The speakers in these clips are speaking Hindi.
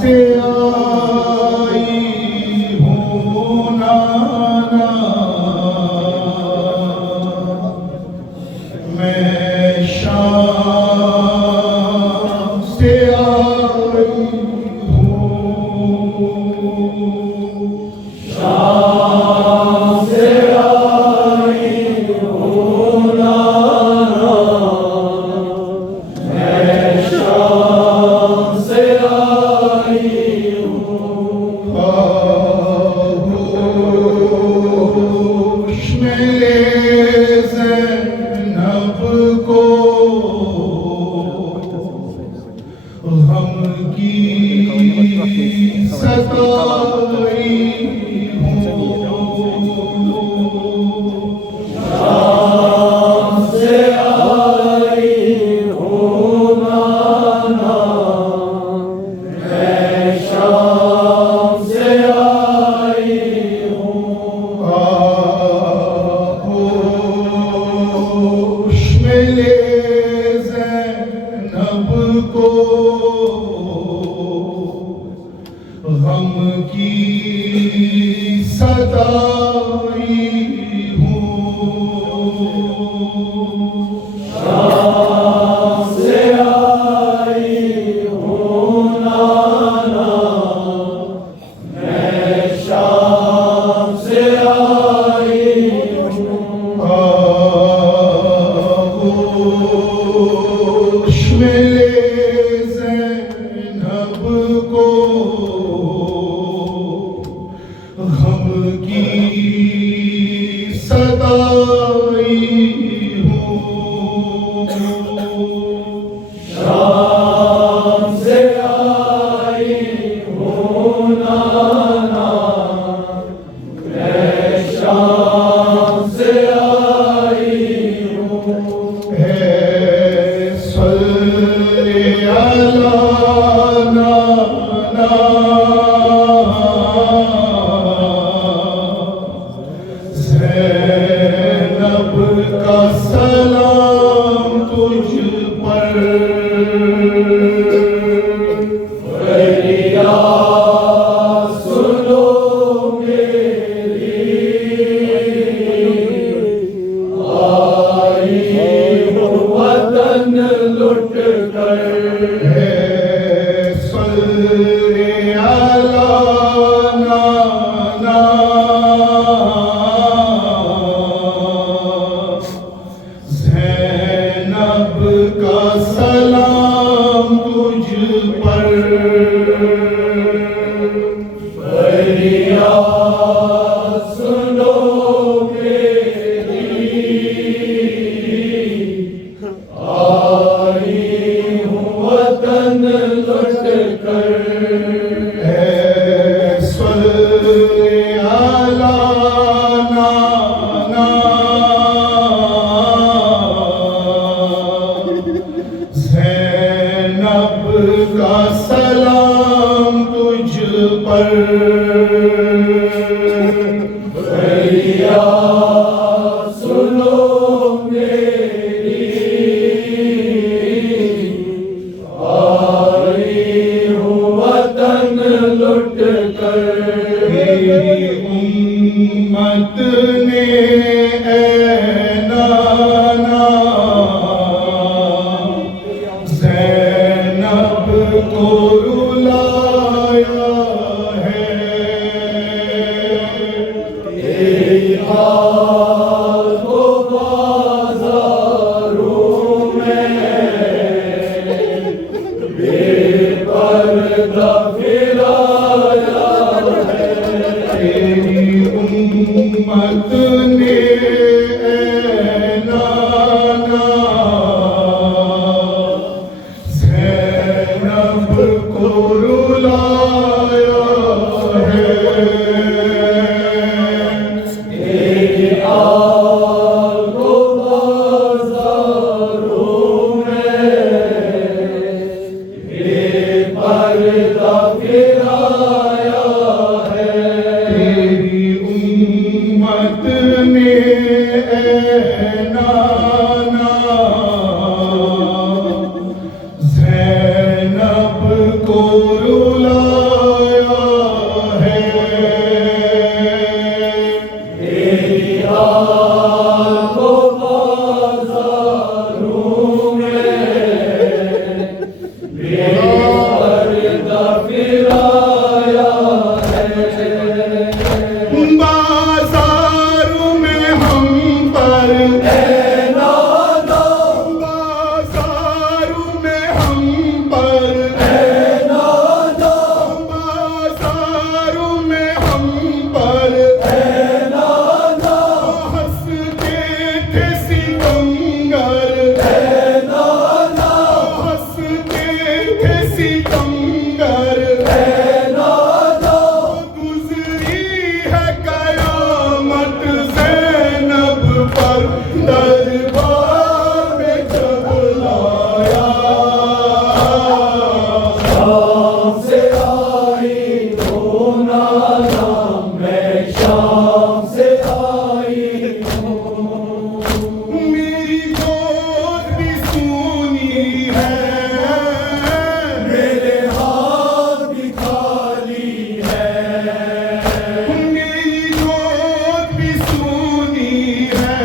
से आई हूँ नाना, मैं शाम से आई हूँ, शाम से आई हूँ नाना, मैं शाम से आई हूँ, आगोश में ले ज़ैनब को हम की सताई हूँ, शाम से आई हूँ नाना, मैं शाम से आई हूँ, आगोश में ले ज़ैनब को हम की सताई हूँ, शाम से आई हूँ नाना, मैं शाम से आई हूँ, आगोश में ले ज़ैनब को हम की सताई हूँ, शाम से आई हूँ नाना, मैं शाम से आई हूँ, सल्ले अला नाना, ज़ैनब का सलाम तुझ पर, फरियाद सुनो मेरी, आई हूँ वतन लुट कर, सल्ले अला नाना, ज़ैनब का सलाम तुझ पर, फरियाद सुनो मेरी, आई हूँ वतन लुट कर, सल्ले अला नाना, ज़ैनब का सलाम तुझ पर, फरियाद सुनो मेरी, आई हूँ वतन लुट कर, तेरी उम्मत ने ऐ नाना, ज़ैनब को रुलाया है, तेरी हाल को बाज़ारों में बेपर्दा फिराया है, तेरी उम्मत ने ऐ नाना, ज़ैनब को रुलाया है, तेरी हाल को बाज़ारों में बेपर्दा ज़ैनब को रुलाया है। तेरी आल को बाज़ारों में बेपर्दा फिराया है। बाज़ारों में हम पर बाज़ारों में हम पर बाज़ारों में हम पर हंसते थे सितमगर, हंसते थे सितमगर। गुज़री है क़यामत ज़ैनब पर, दरबार में जब लाया। शाम से आई हो नाना, मैं शाम से आई हूँ। मेरी गोद भी सूनी है, मेरे हाथ भी खाली है। मेरी गोद भी सूनी है,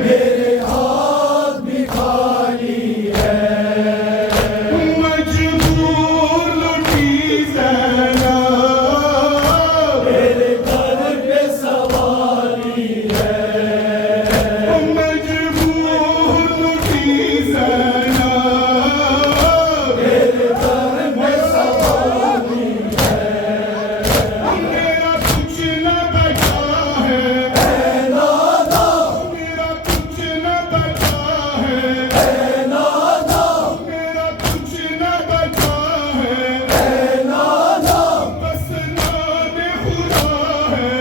मेरे हाथ भी खाली है। मजबूर लुटी ज़ैनब, मेरे घर पे सवारी है। मजबूर लुटी ज़ैनब, मेरे घर पे सवारी है। मेरा कुछ न बचा है, मेरा कुछ न बचा है, मेरा कुछ न बचा है। बस नाम खुदा है,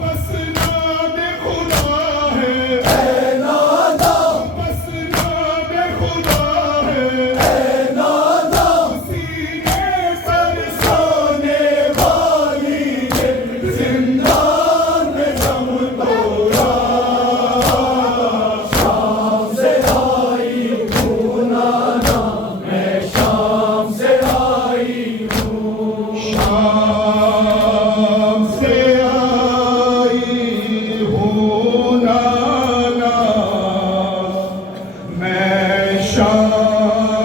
बस नाम खुदा है, बस नाम खुदा है। सीने पर सोने वाली ने ज़िंदान में दम तोड़ा। शाम से आई हूँ नाना, मैं शाम से आई हूँ। शाम से आई हूँ नाना, मैं शाम